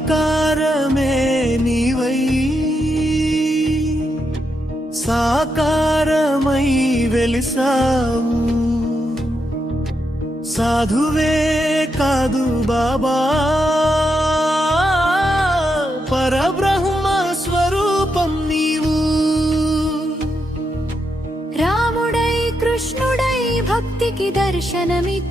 నిరాకారమే నీవై సాకారమై వెలిసావు. సాధువే కాదు బాబా, పరబ్రహ్మ స్వరూపం నీవు. రాముడై కృష్ణుడై భక్తికి దర్శనమిచ్చేవాడివి.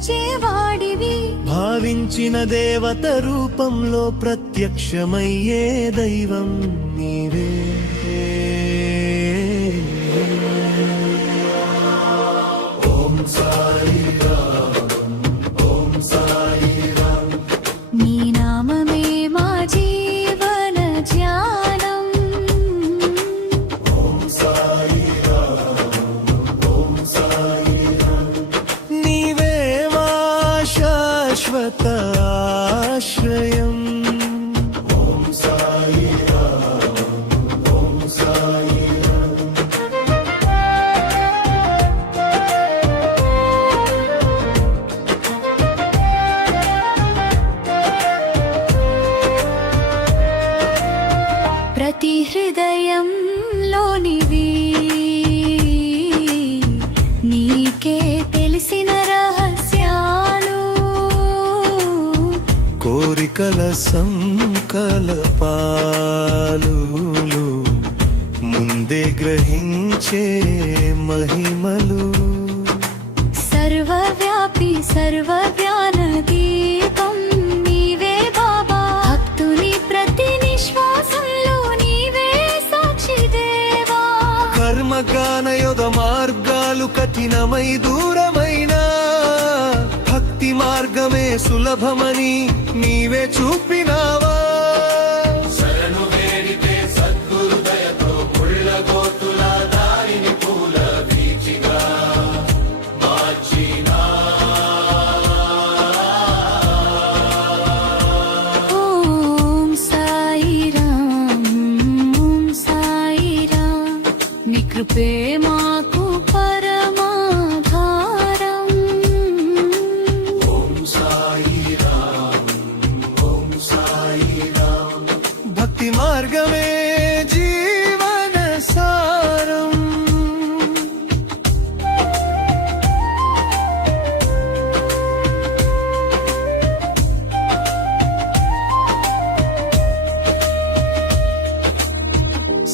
భావించిన దేవత రూపంలో ప్రత్యక్షమయ్యే దైవం నీవే. ఓం సాయి రామ్, ఓం సాయి రామ్. నీ నామమే మా జీవన ధ్యానం. ఓం సాయి రామ్, ఓం సాయి రామ్. నీవే మా శాశ్వత ఆశ్రయం. ఓం సాయి రామ్, ఓం సాయి రామ్. ప్రతి హృదయంలోనివి నీకే తెలిసిన రహస్యాలు. కోరికల సంకల్పాలు ముందే గ్రహించే మహిమలు. సర్వవ్యాపి సర్వజ్ఞాన దీపం నీవే బాబా. భక్తుని ప్రతి నిశ్వాసంలో నీవే సాక్షి దేవా. కర్మగాన యుధ మార్గాలు కఠినమై దూరమైన భక్తి మార్గమే సులభమని నీవే చూపినావా. శరణు వేడితే సద్గురు దయతో ముళ్ళ గోతుల దారిని పూల వీచిగా మార్చినా. ఓం సాయి రామ్, ఓం సాయి రామ్. నీ కృపే మాకు పరమాధారం. ఓం సాయి రామ్, ఓం సాయి రామ్. భక్తి మార్గమే జీవన సారం.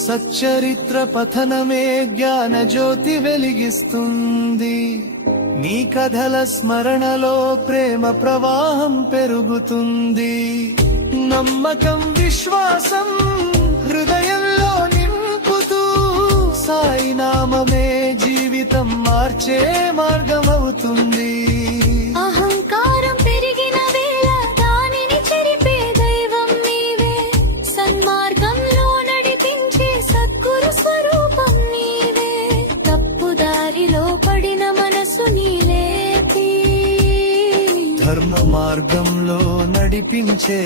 సచ్చరిత్ర పఠనమే జ్ఞాన జ్యోతి వెలిగిస్తుంది. నీ కథల స్మరణలో ప్రేమ ప్రవాహం పెరుగుతుంది. నమ్మకం విశ్వాసం హృదయంలో నింపుతూ సాయి నామమే జీవితం మార్చే మార్గమవుతుంది. అహంకారం పెరిగిన వేళ దానిని చెరిపే దైవం నీవే. సన్మార్గంలో నడిపించే సద్గురు స్వరూపం నీవే. తప్పుదారిలో పడిన మనసు నీలేపి ధర్మ మార్గంలో నడిపించే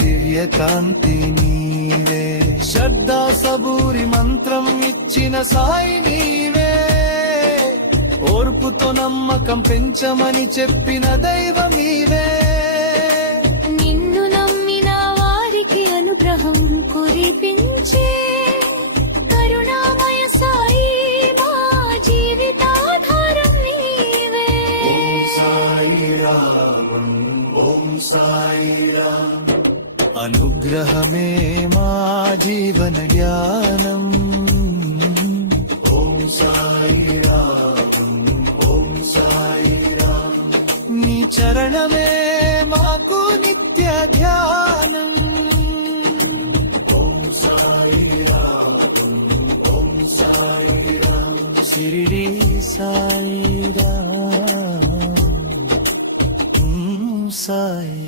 దివ్య కాంతి నీవే. శ్రద్ధా సబూరి మంత్రం ఇచ్చిన సాయి నీవే. ఓర్పుతో నమ్మకం పెంచమని చెప్పిన దైవం నీవే. నిన్ను నమ్మిన వారికి అనుగ్రహం కురిపించే కరుణామయ సాయి మా జీవితాధారం నీవే. ఓం సాయి రామ్, ఓం సాయి రామ్. అనుగ్రహమే మా జీవన జ్ఞానం. ఓం సాయి రామ్, ఓం సాయి రామ్. నీ చరణమే మాకు నిత్య ధ్యానం. ఓం సాయి రామ్, ఓం సాయి రామ్. షిరిడి సాయి రామ్, ఓం సాయి